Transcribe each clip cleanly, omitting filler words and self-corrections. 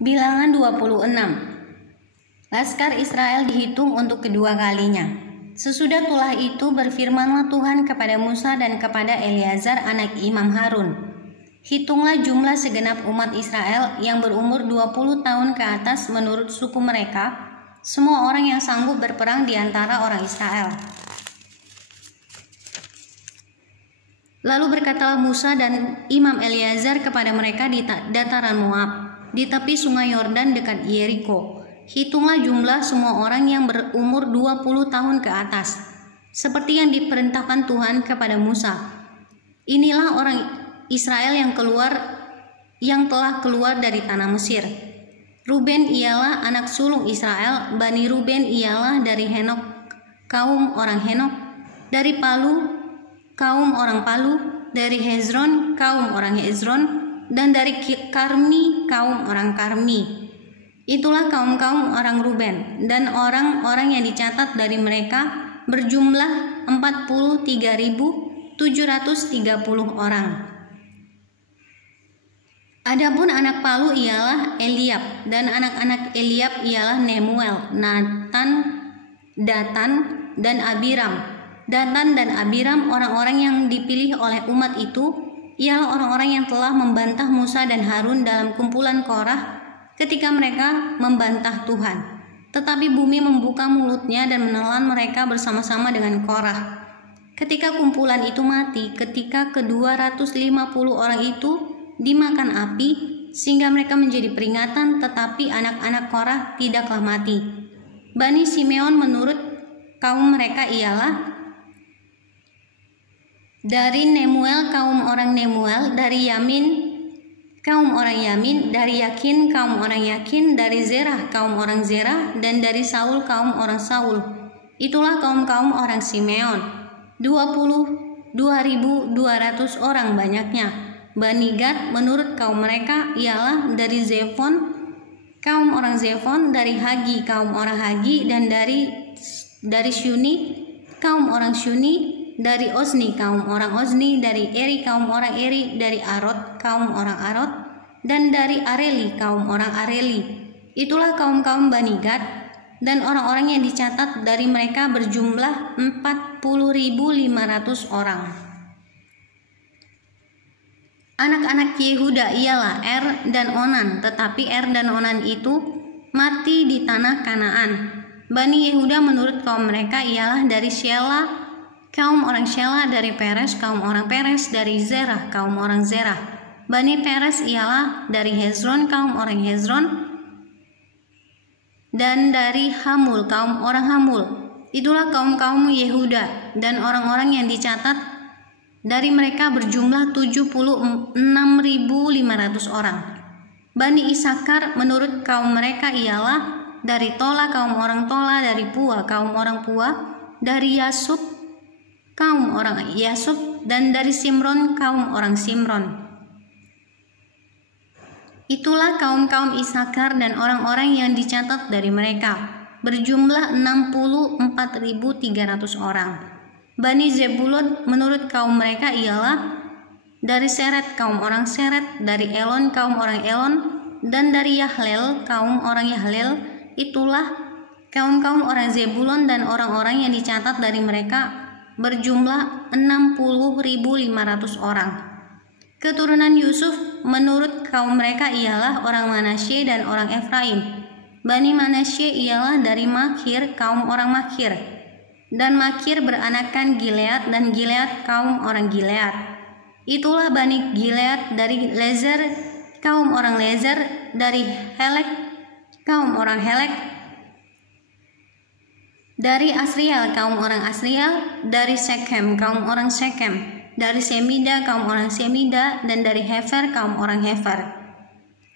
Bilangan 26. Laskar Israel dihitung untuk kedua kalinya. Sesudah tulah itu berfirmanlah Tuhan kepada Musa dan kepada Eleazar anak Imam Harun. Hitunglah jumlah segenap umat Israel yang berumur 20 tahun ke atas menurut suku mereka, semua orang yang sanggup berperang di antara orang Israel. Lalu berkatalah Musa dan Imam Eleazar kepada mereka di dataran Moab, di tepi sungai Yordan dekat Yeriko. Hitunglah jumlah semua orang yang berumur 20 tahun ke atas, seperti yang diperintahkan Tuhan kepada Musa. Inilah orang Israel yang telah keluar dari tanah Mesir. Ruben ialah anak sulung Israel, Bani Ruben ialah dari Henok, kaum orang Henok, dari Palu, kaum orang Palu, dari Hezron, kaum orang Hezron, dan dari Karmi, kaum orang Karmi. Itulah kaum-kaum orang Ruben, dan orang-orang yang dicatat dari mereka berjumlah 43.730 orang. Adapun anak Palu ialah Eliab, dan anak-anak Eliab ialah Nemuel, Natan, Datan, dan Abiram. Datan dan Abiram, orang-orang yang dipilih oleh umat itu, ialah orang-orang yang telah membantah Musa dan Harun dalam kumpulan Korah ketika mereka membantah Tuhan. Tetapi bumi membuka mulutnya dan menelan mereka bersama-sama dengan Korah. Ketika kumpulan itu mati, ketika ke-250 orang itu dimakan api, sehingga mereka menjadi peringatan, tetapi anak-anak Korah tidaklah mati. Bani Simeon menurut kaum mereka ialah dari Nemuel, kaum orang Nemuel, dari Yamin, kaum orang Yamin, dari Yakin, kaum orang Yakin, dari Zerah, kaum orang Zerah, dan dari Saul, kaum orang Saul. Itulah kaum-kaum orang Simeon, 22.200 orang banyaknya. Bani Gad menurut kaum mereka ialah dari Zefon, kaum orang Zefon, dari Hagi, kaum orang Hagi, dan dari Syuni, kaum orang Syuni, dari Ozni, kaum orang Ozni, dari Eri, kaum orang Eri, dari Arod, kaum orang Arod, dan dari Areli, kaum orang Areli. Itulah kaum-kaum Bani Gad, dan orang-orang yang dicatat dari mereka berjumlah 40.500 orang. Anak-anak Yehuda ialah Er dan Onan, tetapi Er dan Onan itu mati di tanah Kanaan. Bani Yehuda menurut kaum mereka ialah dari Shelah, kaum orang Shelah, dari Peres, kaum orang Peres, dari Zerah, kaum orang Zerah. Bani Peres ialah dari Hezron, kaum orang Hezron, dan dari Hamul, kaum orang Hamul. Itulah kaum-kaum Yehuda, dan orang-orang yang dicatat dari mereka berjumlah 76.500 orang. Bani Isakar menurut kaum mereka ialah dari Tola, kaum orang Tola, dari Pua, kaum orang Pua, dari Yasub, kaum orang Yasub, dan dari Simron, kaum orang Simron. Itulah kaum-kaum Isakar dan orang-orang yang dicatat dari mereka berjumlah 64.300 orang. Bani Zebulun menurut kaum mereka ialah dari Seret, kaum orang Seret, dari Elon, kaum orang Elon, dan dari Yahlel, kaum orang Yahlel. Itulah kaum-kaum orang Zebulun dan orang-orang yang dicatat dari mereka berjumlah 60.500 orang. Keturunan Yusuf menurut kaum mereka ialah orang Manasye dan orang Efraim. Bani Manasye ialah dari Makir, kaum orang Makir, dan Makir beranakan Gilead, dan Gilead kaum orang Gilead. Itulah Bani Gilead dari Lezer, kaum orang Lezer, dari Helek, kaum orang Helek, dari Asriel, kaum orang Asriel, dari Sekhem, kaum orang Sekhem, dari Semida, kaum orang Semida, dan dari Hefer, kaum orang Hefer.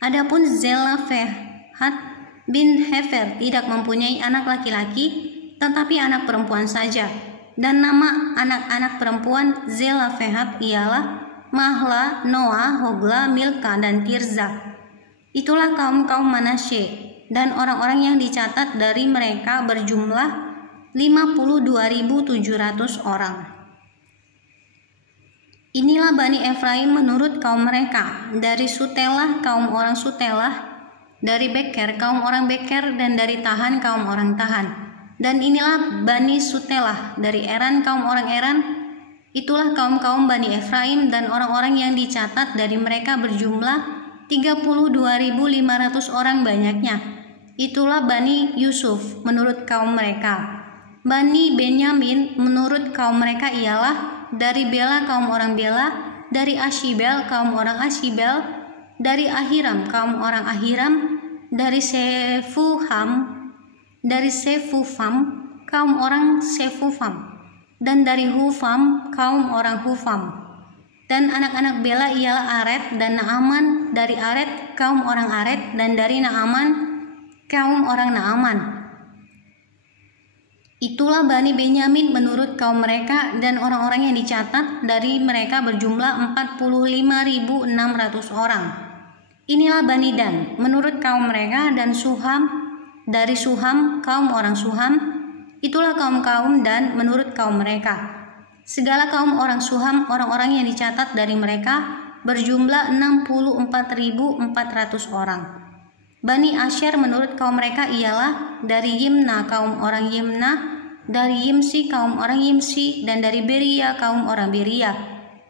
Adapun Zelafehat bin Hefer tidak mempunyai anak laki-laki, tetapi anak perempuan saja. Dan nama anak-anak perempuan Zelafehat ialah Mahla, Noah, Hogla, Milka, dan Tirza. Itulah kaum-kaum Manasye, dan orang-orang yang dicatat dari mereka berjumlah 52.700 orang. Inilah Bani Efraim menurut kaum mereka, dari Sutelah, kaum orang Sutelah, dari Beker kaum orang Beker, dan dari Tahan kaum orang Tahan. Dan inilah Bani Sutelah dari Eran kaum orang Eran. Itulah kaum-kaum Bani Efraim, dan orang-orang yang dicatat dari mereka berjumlah 32.500 orang banyaknya. Itulah Bani Yusuf menurut kaum mereka. Bani Benyamin menurut kaum mereka ialah dari Bela kaum orang Bela, dari Ashibel kaum orang Ashibel, dari Ahiram kaum orang Ahiram, dari Sefufam kaum orang Sefufam, dan dari Hufam kaum orang Hufam. Dan anak-anak Bela ialah Aret dan Naaman, dari Aret kaum orang Aret, dan dari Naaman kaum orang Naaman. Itulah Bani Benyamin menurut kaum mereka, dan orang-orang yang dicatat dari mereka berjumlah 45.600 orang. Inilah Bani Dan menurut kaum mereka, dan Suham dari Suham kaum orang Suham. Itulah kaum-kaum Dan menurut kaum mereka. Segala kaum orang Suham, orang-orang yang dicatat dari mereka berjumlah 64.400 orang. Bani Asher menurut kaum mereka ialah dari Yimna kaum orang Yimna, dari Yimsi kaum orang Yimsi, dan dari Beria kaum orang Beria.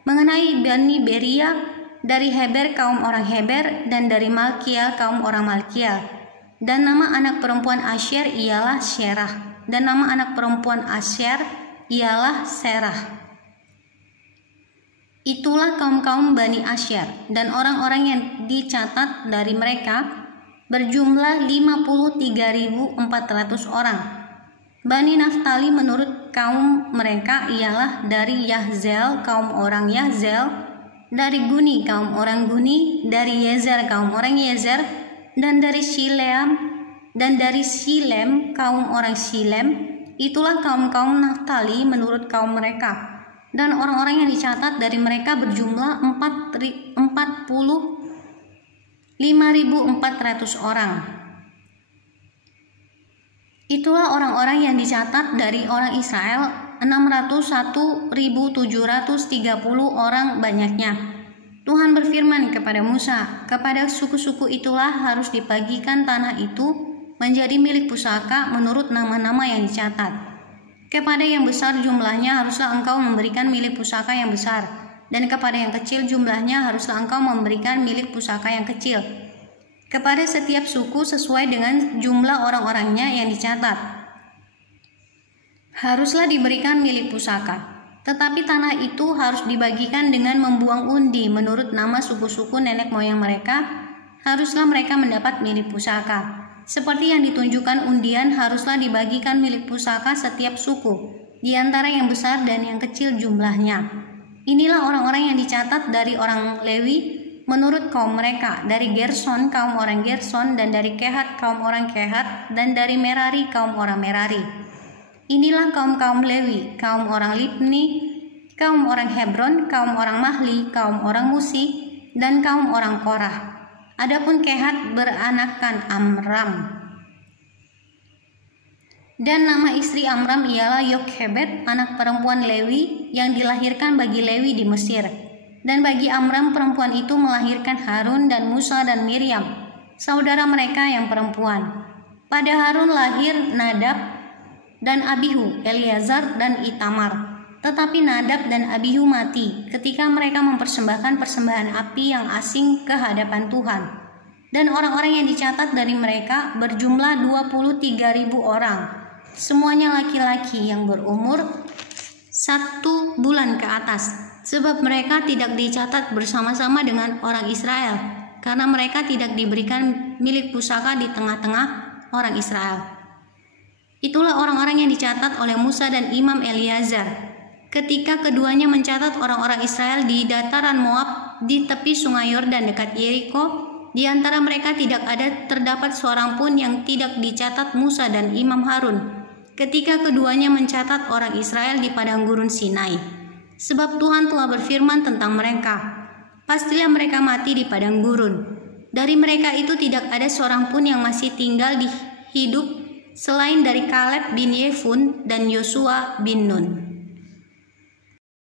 Mengenai Bani Beria, dari Heber kaum orang Heber, dan dari Malkiel kaum orang Malkiel. Dan nama anak perempuan Asher ialah Serah, dan nama anak perempuan Asher ialah Serah. Itulah kaum-kaum Bani Asher, dan orang-orang yang dicatat dari mereka berjumlah 53.400 orang. Bani Naftali menurut kaum mereka ialah dari Yahzel kaum orang Yahzel, dari Guni kaum orang Guni, dari Yezer kaum orang Yezer, dan dari Silem kaum orang Silem. Itulah kaum-kaum Naftali menurut kaum mereka. Dan orang-orang yang dicatat dari mereka berjumlah 45.400 orang. Itulah orang-orang yang dicatat dari orang Israel, 601.730 orang banyaknya. Tuhan berfirman kepada Musa, kepada suku-suku itulah harus dibagikan tanah itu menjadi milik pusaka menurut nama-nama yang dicatat. Kepada yang besar jumlahnya haruslah engkau memberikan milik pusaka yang besar, dan kepada yang kecil jumlahnya haruslah engkau memberikan milik pusaka yang kecil. Kepada setiap suku sesuai dengan jumlah orang-orangnya yang dicatat haruslah diberikan milik pusaka. Tetapi tanah itu harus dibagikan dengan membuang undi menurut nama suku-suku nenek moyang mereka. Haruslah mereka mendapat milik pusaka. Seperti yang ditunjukkan undian, haruslah dibagikan milik pusaka setiap suku, di antara yang besar dan yang kecil jumlahnya. Inilah orang-orang yang dicatat dari orang Lewi menurut kaum mereka, dari Gerson kaum orang Gerson, dan dari Kehat kaum orang Kehat, dan dari Merari kaum orang Merari. Inilah kaum-kaum Lewi, kaum orang Libni, kaum orang Hebron, kaum orang Mahli, kaum orang Musi, dan kaum orang Korah. Adapun Kehat beranakkan Amram. Dan nama istri Amram ialah Yokhebed, anak perempuan Lewi, yang dilahirkan bagi Lewi di Mesir. Dan bagi Amram perempuan itu melahirkan Harun dan Musa dan Miriam, saudara mereka yang perempuan. Pada Harun lahir Nadab dan Abihu, Eleazar dan Itamar. Tetapi Nadab dan Abihu mati ketika mereka mempersembahkan persembahan api yang asing ke hadapan Tuhan. Dan orang-orang yang dicatat dari mereka berjumlah 23.000 orang, semuanya laki-laki yang berumur 1 bulan ke atas, sebab mereka tidak dicatat bersama-sama dengan orang Israel, karena mereka tidak diberikan milik pusaka di tengah-tengah orang Israel. Itulah orang-orang yang dicatat oleh Musa dan Imam Eleazar ketika keduanya mencatat orang-orang Israel di dataran Moab di tepi sungai Yordan dekat Yeriko. Di antara mereka tidak ada terdapat seorang pun yang tidak dicatat Musa dan Imam Harun ketika keduanya mencatat orang Israel di padang gurun Sinai. Sebab Tuhan telah berfirman tentang mereka, pastilah mereka mati di padang gurun. Dari mereka itu tidak ada seorang pun yang masih tinggal di hidup selain dari Kaleb bin Yefun dan Yosua bin Nun.